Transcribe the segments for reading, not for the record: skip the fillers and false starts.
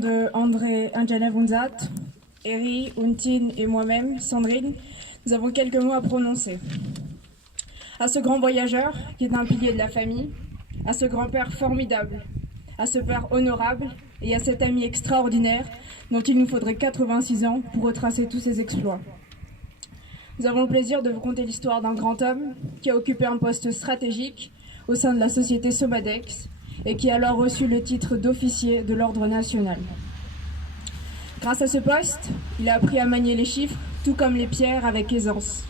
de André Anjanavunzat, Eri, Untine et moi-même, Sandrine, nous avons quelques mots à prononcer. À ce grand voyageur, qui est un pilier de la famille, à ce grand-père formidable, à ce père honorable et à cet ami extraordinaire dont il nous faudrait 86 ans pour retracer tous ses exploits. Nous avons le plaisir de vous conter l'histoire d'un grand homme qui a occupé un poste stratégique au sein de la société Somadex et qui a alors reçu le titre d'officier de l'ordre national. Grâce à ce poste, il a appris à manier les chiffres, tout comme les pierres, avec aisance.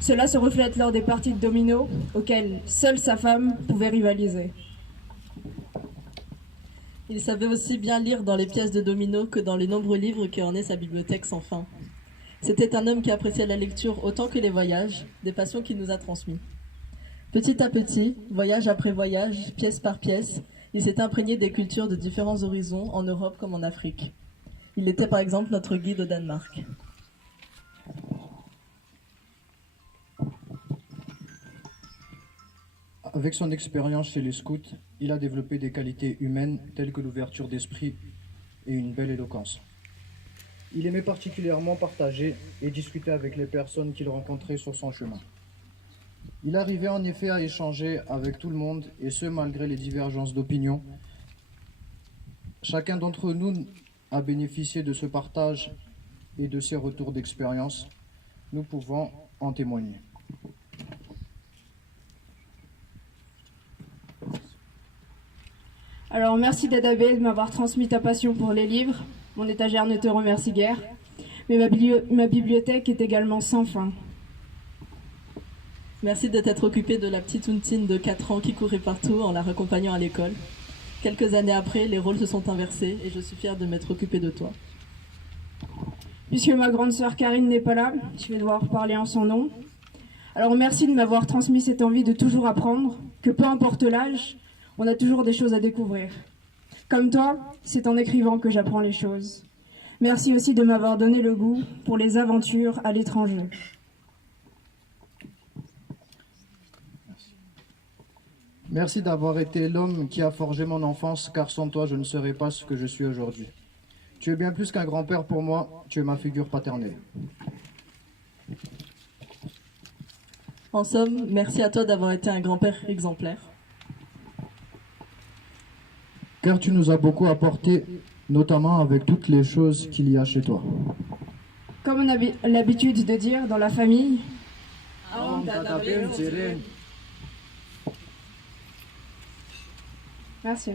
Cela se reflète lors des parties de domino auxquelles seule sa femme pouvait rivaliser. Il savait aussi bien lire dans les pièces de domino que dans les nombreux livres qui ornaient sa bibliothèque sans fin. C'était un homme qui appréciait la lecture autant que les voyages, des passions qu'il nous a transmis. Petit à petit, voyage après voyage, pièce par pièce, il s'est imprégné des cultures de différents horizons, en Europe comme en Afrique. Il était par exemple notre guide au Danemark. Avec son expérience chez les scouts, il a développé des qualités humaines telles que l'ouverture d'esprit et une belle éloquence. Il aimait particulièrement partager et discuter avec les personnes qu'il rencontrait sur son chemin. Il arrivait en effet à échanger avec tout le monde, et ce malgré les divergences d'opinion. Chacun d'entre nous a bénéficié de ce partage et de ces retours d'expérience. Nous pouvons en témoigner. Alors merci Dadabé de m'avoir transmis ta passion pour les livres. Mon étagère ne te remercie guère, mais ma bibliothèque est également sans fin. Merci de t'être occupé de la petite Untine de 4 ans qui courait partout en la raccompagnant à l'école. Quelques années après, les rôles se sont inversés et je suis fière de m'être occupée de toi. Puisque ma grande sœur Karine n'est pas là, je vais devoir parler en son nom. Alors merci de m'avoir transmis cette envie de toujours apprendre, que peu importe l'âge, on a toujours des choses à découvrir. Comme toi, c'est en écrivant que j'apprends les choses. Merci aussi de m'avoir donné le goût pour les aventures à l'étranger. Merci d'avoir été l'homme qui a forgé mon enfance, car sans toi, je ne serais pas ce que je suis aujourd'hui. Tu es bien plus qu'un grand-père pour moi, tu es ma figure paternelle. En somme, merci à toi d'avoir été un grand-père exemplaire. Car tu nous as beaucoup apporté, notamment avec toutes les choses qu'il y a chez toi. Comme on a l'habitude de dire dans la famille, merci.